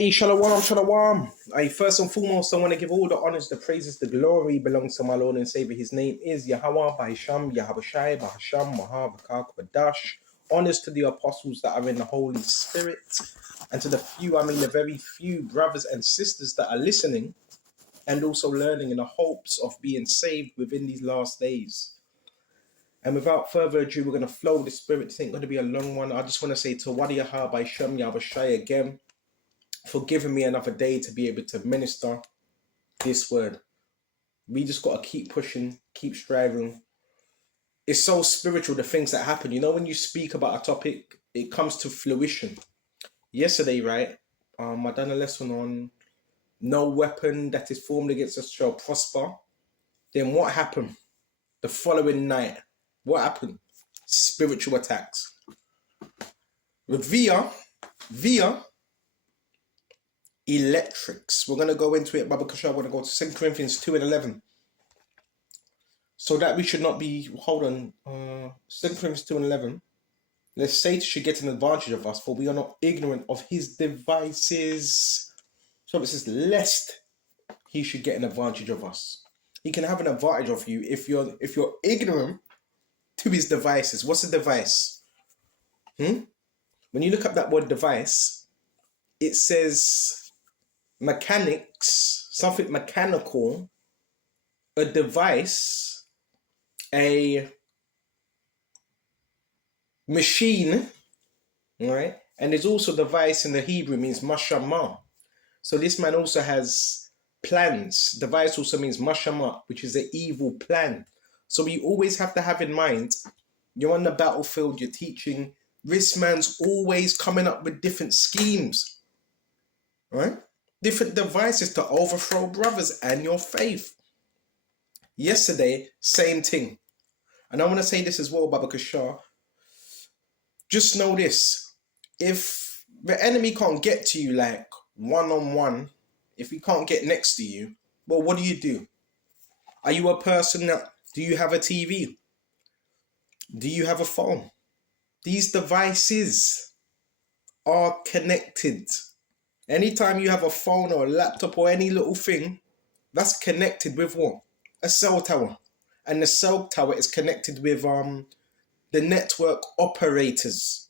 Hey, shalom, shalom. First and foremost, I want to give all the honors, the praises, the glory belongs to my Lord and Savior. His name is Yahweh, Bahisham, Yahabashai, Bahasham, Mahavakak, Badash. Honors to the apostles that are in the Holy Spirit, and to the few, the very few brothers and sisters that are listening and also learning in the hopes of being saved within these last days. And without further ado, we're going to flow with the Spirit. This ain't going to be a long one. I just want to say to Wadiyah, Bahisham, Yahabashai again, for giving me another day to be able to minister this word. We just got to keep pushing, keep striving. It's so spiritual, the things that happen. You know, when you speak about a topic, it comes to fruition. Yesterday, right, I done a lesson on no weapon that is formed against us shall prosper. Then what happened? The following night, what happened? Spiritual attacks. With via electrics. We're going to go into it, Baba Kasha. We're going to go to 2 Corinthians 2 and 11. So that we should not be, 2 Corinthians 2 and 11. Lest Satan should get an advantage of us, for we are not ignorant of his devices. So it says, lest he should get an advantage of us. He can have an advantage of you if you're ignorant to his devices. What's a device? When you look up that word device, it says mechanics, something mechanical, a device, a machine, right? And there's also device in the Hebrew means mashama. So this man also has plans. Device also means mashama, which is an evil plan. So we always have to have in mind, you're on the battlefield, you're teaching, this man's always coming up with different schemes, right? Different devices to overthrow brothers and your faith. Yesterday, same thing. And I want to say this as well, Baba Kashar. Just know this. If the enemy can't get to you like one-on-one, if he can't get next to you, well, what do? Are you a person that, do you have a TV? Do you have a phone? These devices are connected. Anytime you have a phone or a laptop or any little thing, that's connected with what? A cell tower. And the cell tower is connected with the network operators.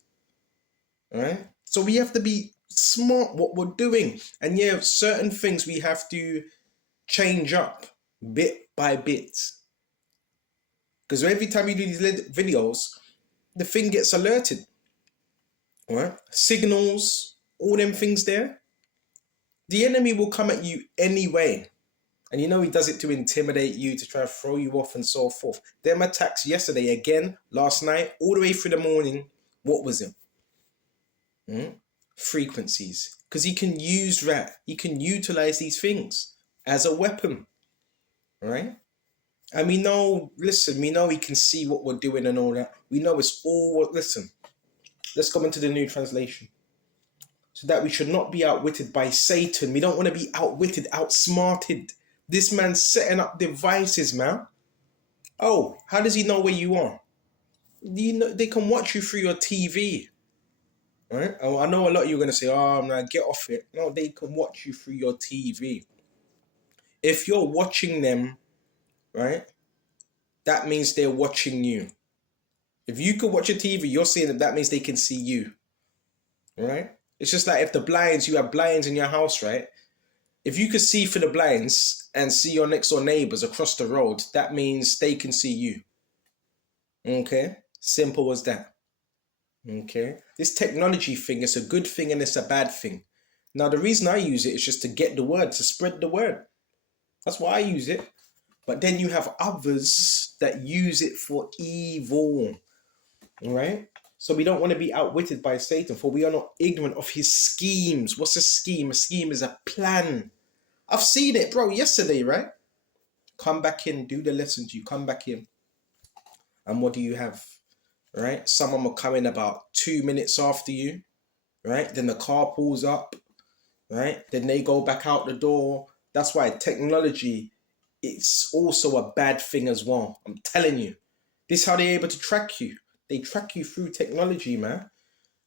All right? So we have to be smart what we're doing. And yeah, certain things we have to change up bit by bit. Because every time you do these videos, the thing gets alerted. All right? Signals, all them things there. The enemy will come at you anyway. And you know he does it to intimidate you, to try to throw you off and so forth. Them attacks yesterday, again, last night, all the way through the morning. What was it? Frequencies. Because he can use that. He can utilize these things as a weapon. Right? And we know, listen, we know he can see what we're doing and all that. We know it's all, listen, let's go into the new translation. So that we should not be outwitted by Satan. We don't want to be outwitted, outsmarted. This man's setting up devices, man. Oh, how does he know where you are? You know, they can watch you through your TV. Right? Oh, I know a lot of you are going to say, oh, man, get off it. No, they can watch you through your TV. If you're watching them, right, that means they're watching you. If you can watch a TV, you're seeing them, that means they can see you. Right? It's just like if you have blinds in your house, right? If you could see through the blinds and see your next door neighbors across the road, that means they can see you. Okay? Simple as that. Okay? This technology thing is a good thing and it's a bad thing. Now, the reason I use it is just to get the word, to spread the word. That's why I use it. But then you have others that use it for evil. All right? So we don't want to be outwitted by Satan, for we are not ignorant of his schemes. What's a scheme? A scheme is a plan. I've seen it, bro, yesterday, right? Come back in, do the lessons, you come back in. And what do you have? Right? Someone will come in about 2 minutes after you. Right? Then the car pulls up. Right? Then they go back out the door. That's why technology, it's also a bad thing as well. I'm telling you. This is how they're able to track you. They track you through technology, man.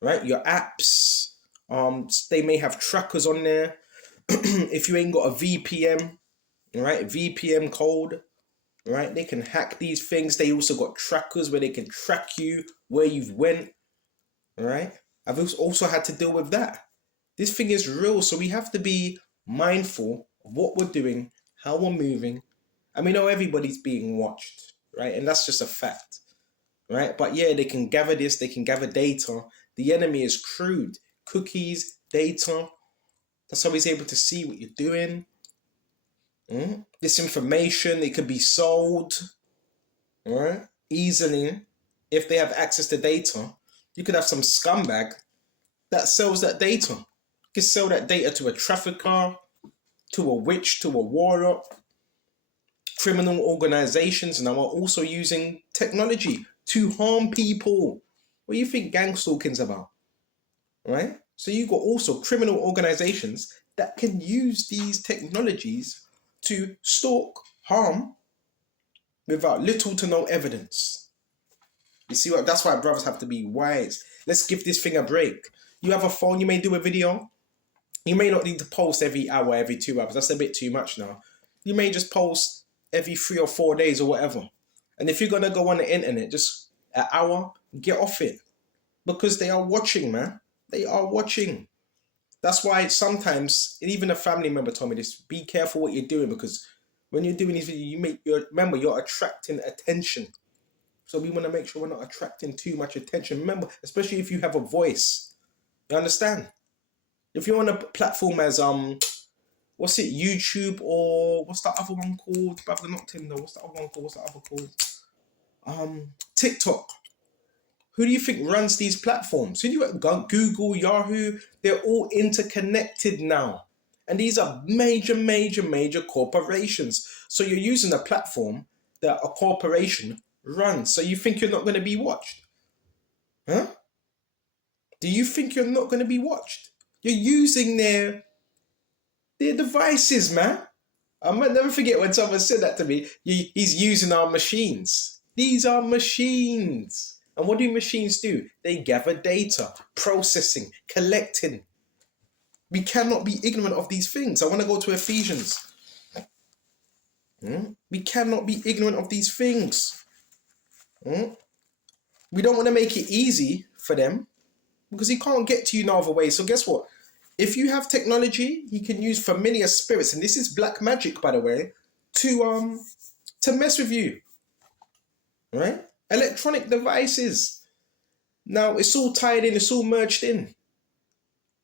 Right? Your apps They may have trackers on there. If you ain't got a VPN, right, VPN code, right, they can hack these things. They also got trackers where they can track you, where you've went, right? I've also had to deal with that. This thing is real, so we have to be mindful of what we're doing, how we're moving, and we know everybody's being watched, right? And that's just a fact, right? But yeah, they can gather this, they can gather data. The enemy is crude. Cookies, data. That's how he's able to see what you're doing. This information, it could be sold, right? Easily. If they have access to data, you could have some scumbag that sells that data. You could sell that data to a trafficker, to a witch, to a warlock. Criminal organizations now are also using technology to harm people. What do you think gangstalking's about? Right? So you've got also criminal organizations that can use these technologies to stalk, harm, without little to no evidence. You see what? That's why brothers have to be wise. Let's give this thing a break. You have a phone, you may do a video. You may not need to post every hour, every 2 hours. That's a bit too much now. You may just post every 3 or 4 days or whatever. And if you're going to go on the internet, just an hour, get off it. Because they are watching, man. They are watching. That's why sometimes, even a family member told me this, be careful what you're doing, because when you're doing these videos, remember, you're attracting attention. So we want to make sure we're not attracting too much attention. Remember, especially if you have a voice. You understand? If you're on a platform as, what's it, YouTube, or what's that other one called? Brother, not Tinder. What's that other one called? What's that other called? TikTok. Who do you think runs these platforms? Who do you Google, Yahoo? They're all interconnected now. And these are major, major, major corporations. So you're using a platform that a corporation runs. So you think you're not going to be watched? Huh? Do you think you're not going to be watched? You're using their devices, man. I might never forget when someone said that to me. He's using our machines. These are machines. And what do machines do? They gather data, processing, collecting. We cannot be ignorant of these things. I want to go to Ephesians. We cannot be ignorant of these things. We don't want to make it easy for them, because he can't get to you no other way. So guess what? If you have technology, he can use familiar spirits, and this is black magic, by the way, to mess with you. Right? Electronic devices. Now, it's all tied in, it's all merged in.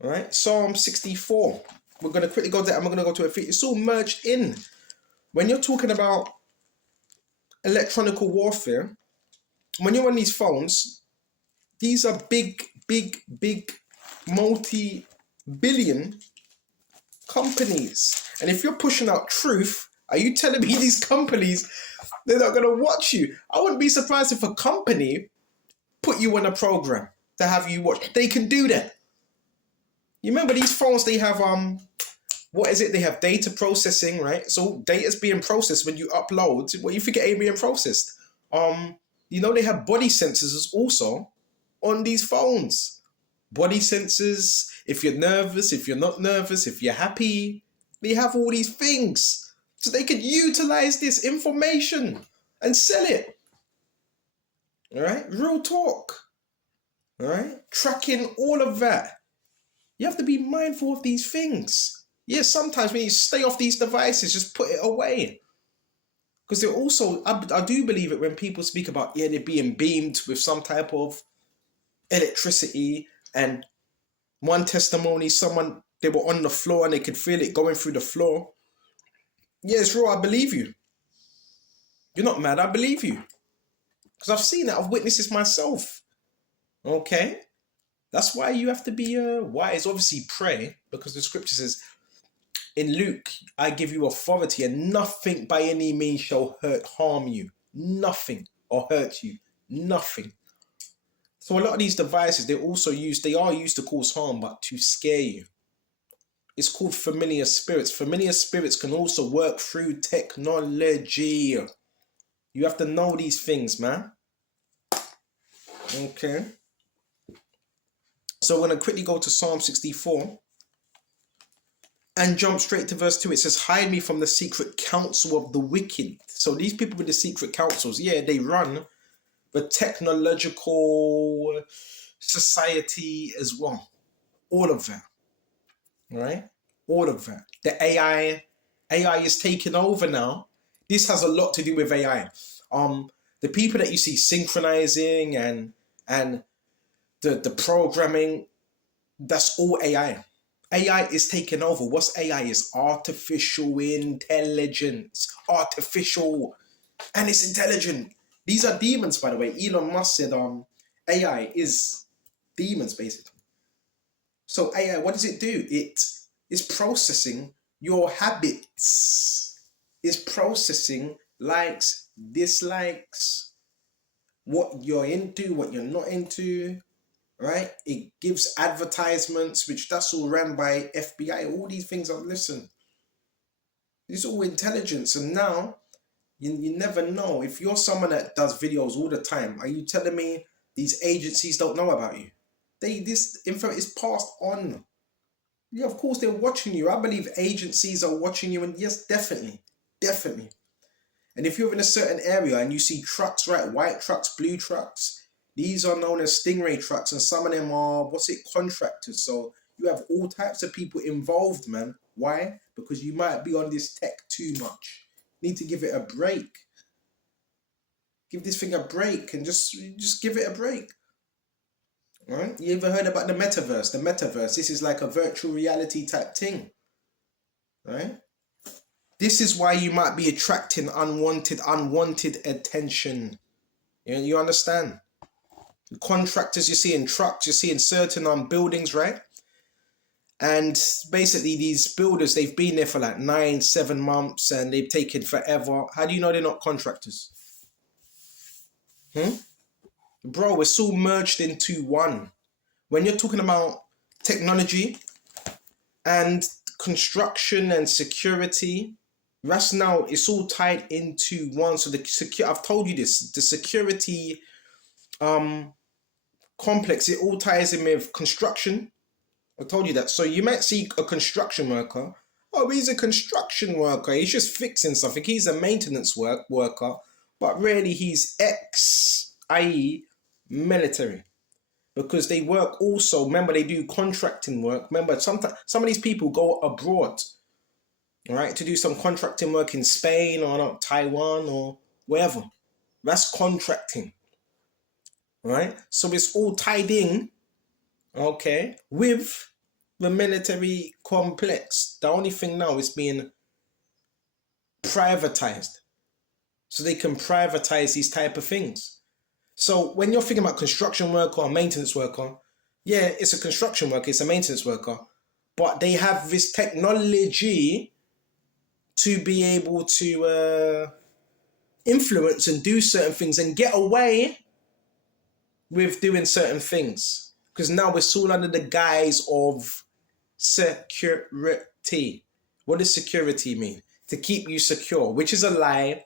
All right? Psalm 64. We're going to quickly go there, and we're going to go to Ephesians. It's all merged in. When you're talking about electronic warfare, when you're on these phones, these are big, big, big, multi-billion companies. And if you're pushing out truth, are you telling me these companies, they're not going to watch you? I wouldn't be surprised if a company put you on a program to have you watch. They can do that. You remember these phones, they have, what is it? They have data processing, right? So data's being processed when you upload. What you think it ain't being processed? You know, they have body sensors also on these phones. Body sensors, if you're nervous, if you're not nervous, if you're happy. They have all these things. So they could utilize this information and sell it. All right? Real talk. All right? Tracking all of that. You have to be mindful of these things. Yeah, sometimes when you stay off these devices, just put it away. Because they're also, I do believe it when people speak about, yeah, they're being beamed with some type of electricity. And one testimony, someone, they were on the floor and they could feel it going through the floor. Yeah, it's real, I believe you. You're not mad, I believe you. Because I've seen it, I've witnessed this myself. Okay? That's why you have to be wise. Obviously, pray, because the scripture says, in Luke, I give you authority, and nothing by any means shall harm you. Nothing, or hurt you. Nothing. So a lot of these devices, they are used to cause harm, but to scare you. It's called familiar spirits. Familiar spirits can also work through technology. You have to know these things, man. Okay. So we're going to quickly go to Psalm 64 and jump straight to verse 2. It says, hide me from the secret counsel of the wicked. So these people with the secret counsels, yeah, they run the technological society as well. All of that, right? All of that. The AI is taking over now. This has a lot to do with AI. The people that you see synchronizing and the programming, that's all AI. AI is taking over. What's AI? Is artificial intelligence. Artificial, and it's intelligent. These are demons, by the way. Elon Musk said AI is demons, basically. So AI, what does it do? It is processing your habits. It's processing likes, dislikes, what you're into, what you're not into, right? It gives advertisements, which that's all ran by FBI. All these things are, listen, it's all intelligence. And now, you never know. If you're someone that does videos all the time, are you telling me these agencies don't know about you? This info is passed on. Yeah, of course they're watching you. I believe agencies are watching you, and yes, definitely. And if you're in a certain area and you see trucks, right, white trucks, blue trucks, these are known as Stingray trucks, and some of them are, contractors. So you have all types of people involved, man. Why? Because you might be on this tech too much. Need to give it a break. Give this thing a break and just give it a break. Right? You ever heard about the metaverse? The metaverse, this is like a virtual reality type thing. Right? This is why you might be attracting unwanted attention. You understand? The contractors you see in trucks, you see in certain buildings, right? And basically these builders, they've been there for like 9-7 months and they've taken forever. How do you know they're not contractors? Bro, it's all merged into one. When you're talking about technology and construction and security, that's now, it's all tied into one. So I've told you this, the security complex, it all ties in with construction. I told you that. So you might see a construction worker. Oh, he's a construction worker. He's just fixing something. He's a maintenance worker. But really, he's ex, i.e. military. Because they work also, remember, they do contracting work. Remember, sometimes some of these people go abroad, right, to do some contracting work in Spain or not, Taiwan or wherever. That's contracting, right? So it's all tied in, okay, with the military complex. The only thing now is being privatized. So they can privatize these type of things. So when you're thinking about construction worker or maintenance worker, yeah, it's a construction worker, it's a maintenance worker, but they have this technology to be able to influence and do certain things and get away with doing certain things. Because now we're all under the guise of security. What does security mean? To keep you secure, which is a lie.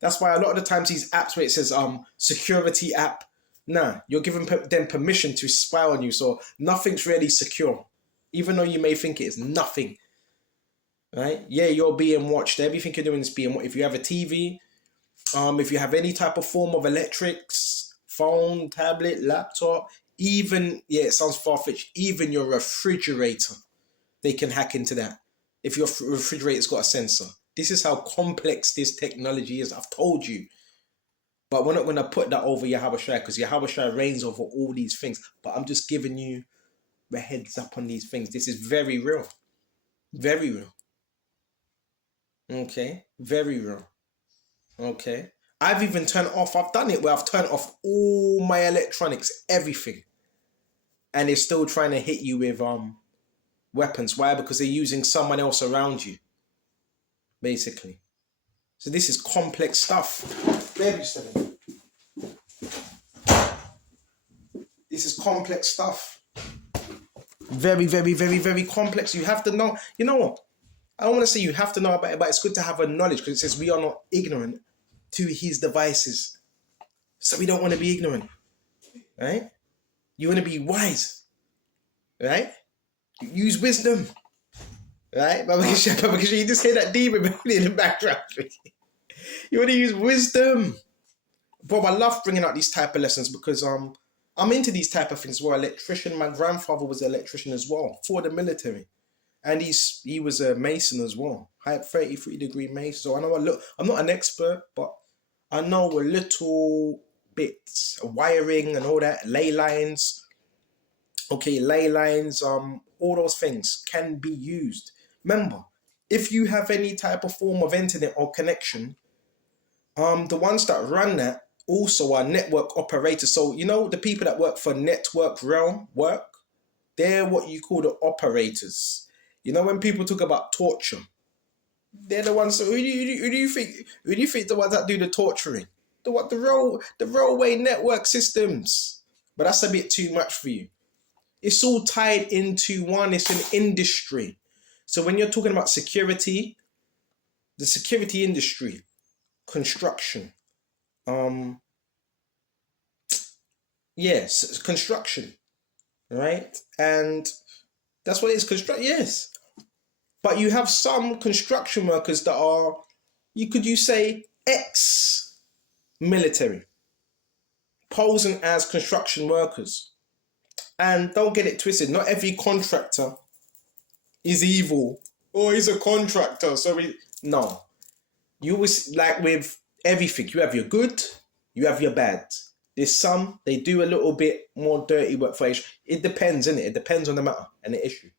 That's why a lot of the times these apps where it says security app, nah, you're giving them permission to spy on you. So nothing's really secure. Even though you may think it is nothing. Right? Yeah, you're being watched. Everything you're doing is being watched. If you have a TV, if you have any type of form of electrics, phone, tablet, laptop, even, yeah, it sounds far-fetched, even your refrigerator, they can hack into that. If your refrigerator's got a sensor. This is how complex this technology is. I've told you. But we're not going to put that over Yahweh Shai, because Yahweh Shai reigns over all these things. But I'm just giving you the heads up on these things. This is very real. Very real. Okay? Very real. Okay? I've even turned off, I've done it where I've turned off all my electronics, everything. And they're still trying to hit you with weapons. Why? Because they're using someone else around you. Basically. So this is complex stuff. This is complex stuff. Very, very, very, very complex. You have to know. You know what? I don't want to say you have to know about it, but it's good to have a knowledge, because it says we are not ignorant to his devices. So we don't want to be ignorant. Right? You want to be wise. right? Use wisdom, right? But because you just hear that demon in the background. You want to use wisdom. Bro, I love bringing out these type of lessons because I'm into these type of things. Well, electrician. My grandfather was an electrician as well for the military, and he was a mason as well, high 33-degree mason. So I know a look. I'm not an expert, but I know a little bits, wiring and all that, ley lines. Okay, ley lines. All those things can be used. Remember, if you have any type of form of internet or connection, the ones that run that also are network operators. So you know the people that work for network realm work, they're what you call the operators. You know when people talk about torture, they're the ones. So who do you think? Who do you think the ones that do the torturing? The railway network systems. But that's a bit too much for you. It's all tied into one. It's an industry. So when you're talking about security, the security industry, construction, um, yes, construction, right? And that's what it is, construct. Yes, but you have some construction workers that are, you say, ex-military, posing as construction workers. And don't get it twisted. Not every contractor is evil. Oh, he's a contractor, so no. You always, like with everything, you have your good, you have your bad. There's some, they do a little bit more dirty work for age. It depends, innit? It depends on the matter and the issue.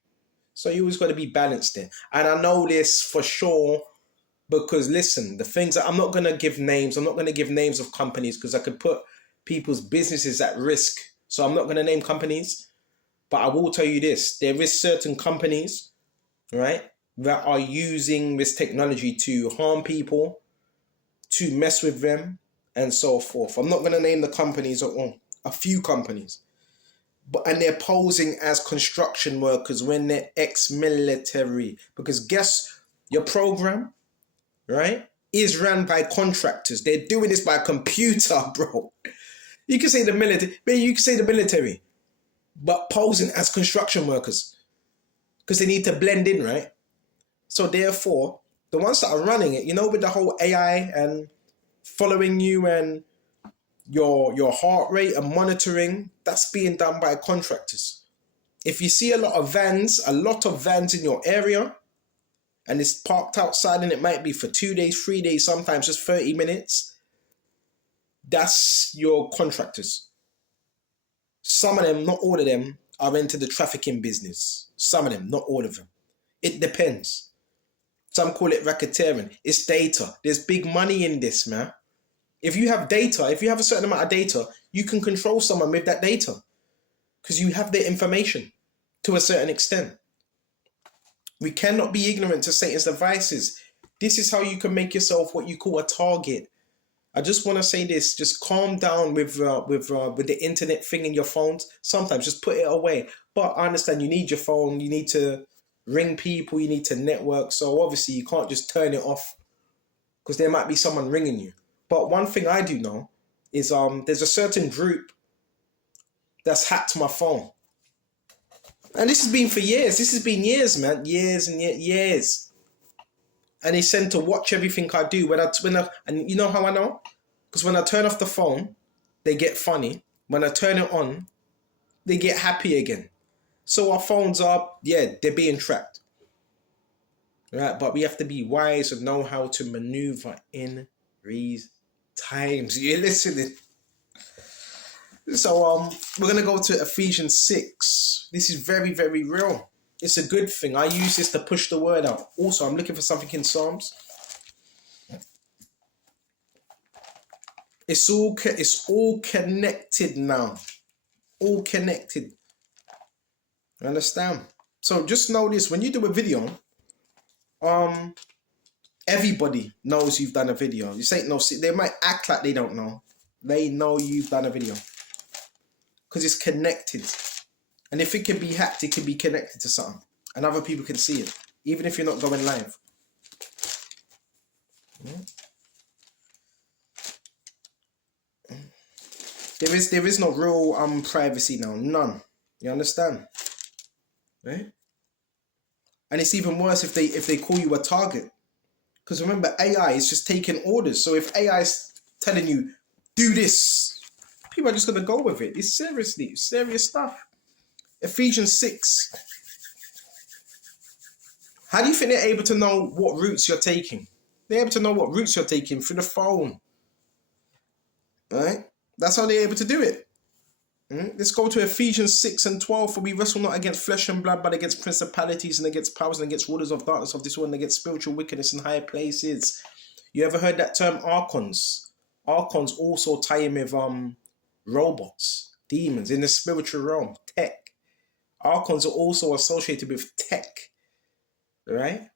So you always got to be balanced there. And I know this for sure because, listen, the things that I'm not going to give names. I'm not going to give names of companies because I could put people's businesses at risk. So I'm not going to name companies. But I will tell you this. There is certain companies, right, that are using this technology to harm people, to mess with them, and so forth. I'm not going to name the companies at all. A few companies. And they're posing as construction workers when they're ex-military. Because guess your program, right, is run by contractors. They're doing this by computer, bro. You can say the military, but you can say the military, but posing as construction workers because they need to blend in, right? So therefore, the ones that are running it, you know, with the whole AI and following you and your heart rate and monitoring, that's being done by contractors. If you see a lot of vans in your area, and it's parked outside and it might be for 2 days, 3 days, sometimes just 30 minutes, that's your contractors. Some of them, not all of them, are into the trafficking business. Some of them, not all of them. It depends. Some call it racketeering. It's data. There's big money in this, man. If you have data, if you have a certain amount of data, you can control someone with that data because you have their information to a certain extent. We cannot be ignorant to Satan's devices. This is how you can make yourself what you call a target. I just want to say this: just calm down with the internet thing in your phones. Sometimes just put it away. But I understand you need your phone. You need to ring people. You need to network. So obviously you can't just turn it off because there might be someone ringing you. But one thing I do know is there's a certain group that's hacked my phone. And this has been for years. This has been years, man. Years and years. And they send to watch everything I do. And you know how I know? Because when I turn off the phone, they get funny. When I turn it on, they get happy again. So our phones are, they're being tracked. Right? But we have to be wise and know how to maneuver in these times. You're listening. So we're going to go to Ephesians 6. This is very, very real. It's a good thing. I use this to push the word out. Also, I'm looking for something in Psalms. It's all connected now. All connected. You understand? So just know this. When you do a video, everybody knows you've done a video. This ain't no... They might act like they don't know. They know you've done a video. Because it's connected. And if it can be hacked, it can be connected to something. And other people can see it. Even if you're not going live. There is no real privacy now. None. You understand? right? And it's even worse if they call you a target. Because remember, AI is just taking orders. So if AI is telling you, do this, people are just going to go with it. It's serious stuff. Ephesians 6. How do you think they're able to know what routes you're taking? They're able to know what routes you're taking through the phone. Right? That's how they're able to do it. Let's go to Ephesians 6 and 12. For we wrestle not against flesh and blood, but against principalities and against powers and against rulers of darkness of this world and against spiritual wickedness in higher places. You ever heard that term archons? Archons also tie in with robots, demons in the spiritual realm, tech. Archons are also associated with tech, right?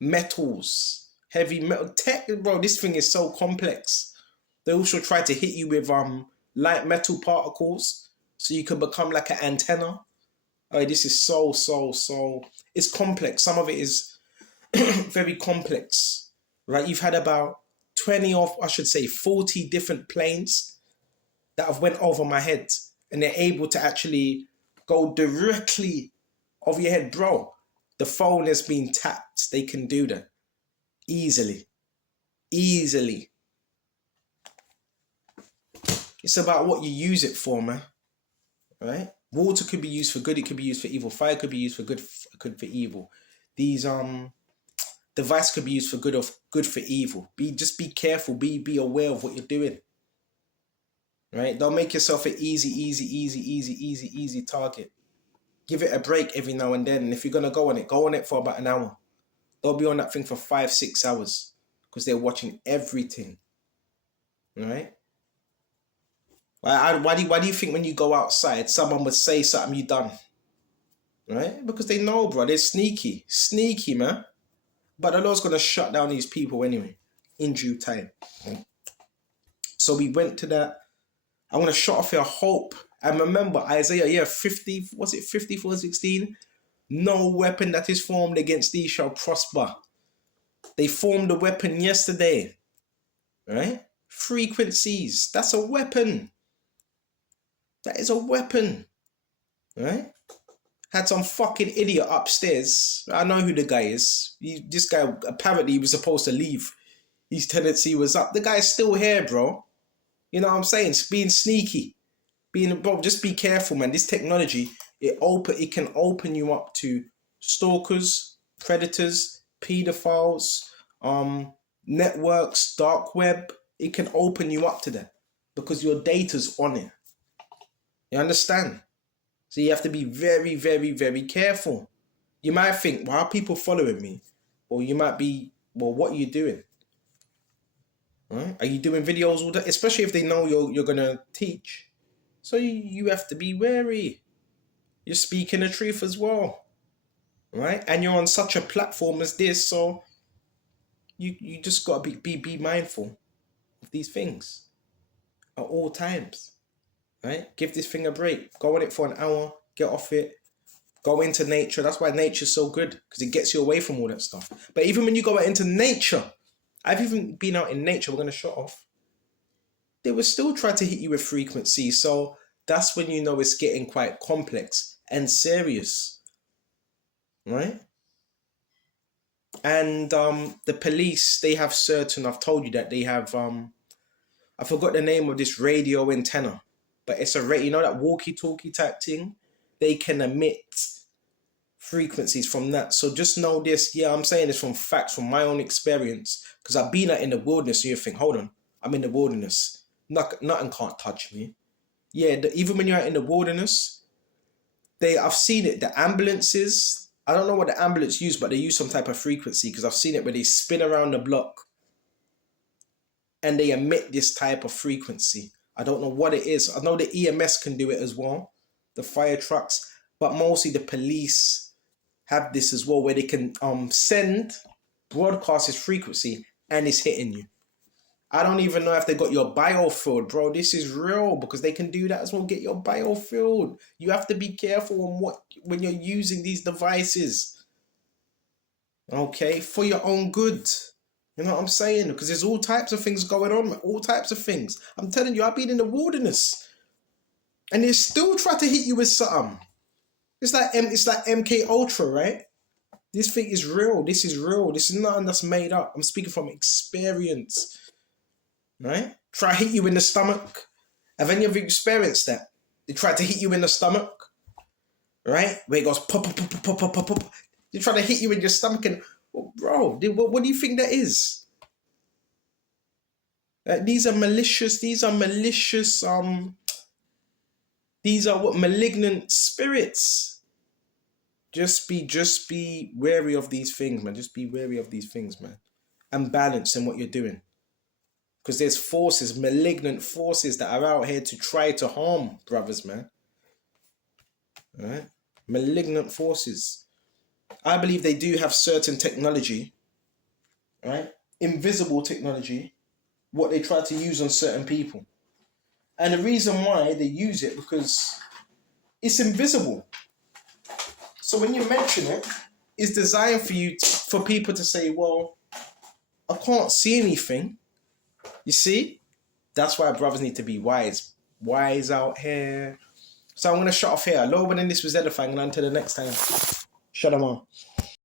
Metals, heavy metal tech, bro. This thing is so complex. They also try to hit you with light metal particles, so you can become like an antenna. Oh, this is so. It's complex. Some of it is very complex, right? You've had about 40 different planes that have went over my head, and they're able to actually go directly over your head, bro. The phone has been tapped. They can do that easily. It's about what you use it for, man. Right? Water could be used for good. It could be used for evil. Fire could be used for good for evil. These device could be used for good or good for evil. Just be careful. Be aware of what you're doing. Right? Don't make yourself an easy target. Give it a break every now and then. And if you're gonna go on it for about an hour. Don't be on that thing for 5-6 hours because they're watching everything. Right? Why do you think when you go outside, someone would say something you done? Right? Because they know, bro. They're sneaky, man. But the Lord's gonna shut down these people anyway, in due time. So we went to that. I want to shut off your hope. And remember, Isaiah, 50, was it 54:16? No weapon that is formed against thee shall prosper. They formed a weapon yesterday. Right? Frequencies. That's a weapon. That is a weapon. Right? Had some fucking idiot upstairs. I know who the guy is. This guy, apparently he was supposed to leave. His tenancy was up. The guy's still here, bro. You know what I'm saying? It's being sneaky. Bro, just be careful, man. This technology, it can open you up to stalkers, predators, pedophiles, networks, dark web. It can open you up to that because your data's on it. You understand? So you have to be very careful. You might think, why are people following me? Or you might be, well, what are you doing? Right? Are you doing videos all day? Especially if they know you're going to teach. So you have to be wary. You're speaking the truth as well. Right? And you're on such a platform as this, so you just got to be mindful of these things at all times. Right? Give this thing a break. Go on it for an hour. Get off it. Go into nature. That's why nature's so good, because it gets you away from all that stuff. But even when you go out into nature, I've even been out in nature. We're going to shut off. They will still try to hit you with frequency. So that's when you know it's getting quite complex and serious. Right? And the police, they have certain, I've told you that they have, I forgot the name of this radio antenna. But it's you know that walkie-talkie type thing? They can emit frequencies from that. So just know this. Yeah, I'm saying this from facts, from my own experience. Because I've been out in the wilderness and you think, hold on, I'm in the wilderness. Nothing can't touch me. Yeah, even when you're out in the wilderness, I've seen it. The ambulances, I don't know what the ambulance use, but they use some type of frequency because I've seen it where they spin around the block and they emit this type of frequency. I don't know what it is. I know the EMS can do it as well, the fire trucks, but mostly the police have this as well, where they can broadcast this frequency and it's hitting you. I don't even know if they got your biofield, bro. This is real because they can do that as well. Get your biofield. You have to be careful on when you're using these devices. Okay, for your own good. You know what I'm saying? Because there's all types of things going on, all types of things. I'm telling you, I've been in the wilderness. And they still try to hit you with something. It's like MK Ultra, right? This thing is real. This is real. This is nothing that's made up. I'm speaking from experience, right? Try to hit you in the stomach. Have any of you experienced that? They try to hit you in the stomach, right? Where it goes pop, pop, pop, pop, pop, pop, pop. They try to hit you in your stomach and, oh, bro, what do you think that is? These are malicious. These are what malignant spirits. Just be wary of these things, man. Just be wary of these things, man. And balance in what you're doing. Because there's forces, malignant forces that are out here to try to harm brothers, man. All right? Malignant forces. I believe they do have certain technology, right? Invisible technology, what they try to use on certain people. And the reason why they use it, because it's invisible. So when you mention it, it's designed for people to say, well, I can't see anything. You see? That's why brothers need to be wise. Wise out here. So I'm going to shut off here. Lord, when this was edifying, and until the next time. Shalom.